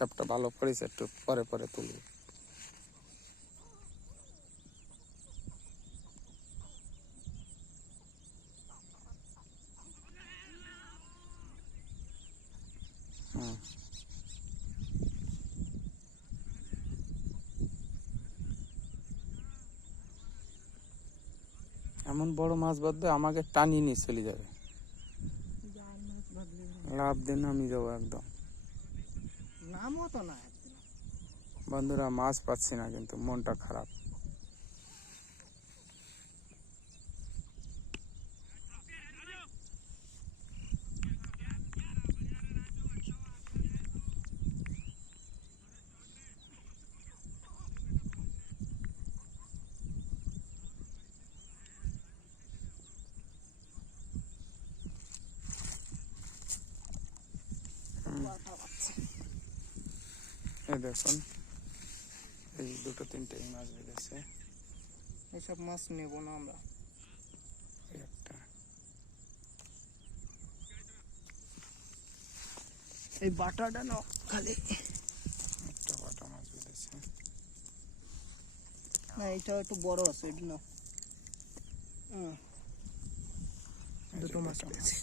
ক্যাপটা ভালো করেছে একটু পরে পরে তুলি। এমন বড় মাছ বাঁধবে আমাকে টানিয়ে নিয়ে চলে যাবে। লাভ দিন আমি যাব একদম। নামও তো না বন্ধুরা মাছ পাচ্ছি না কিন্তু মনটা খারাপ এই দেখুন এই দুটো তিনটে মাছ বেঁধেছে এসব মাছ নেব না আমরা। একটা। এই বাটাটা না খালি। একটা বাটা মাছ বেঁধেছে না এটা একটু বড় আছে এটা না দুটো মাছ পেয়েছি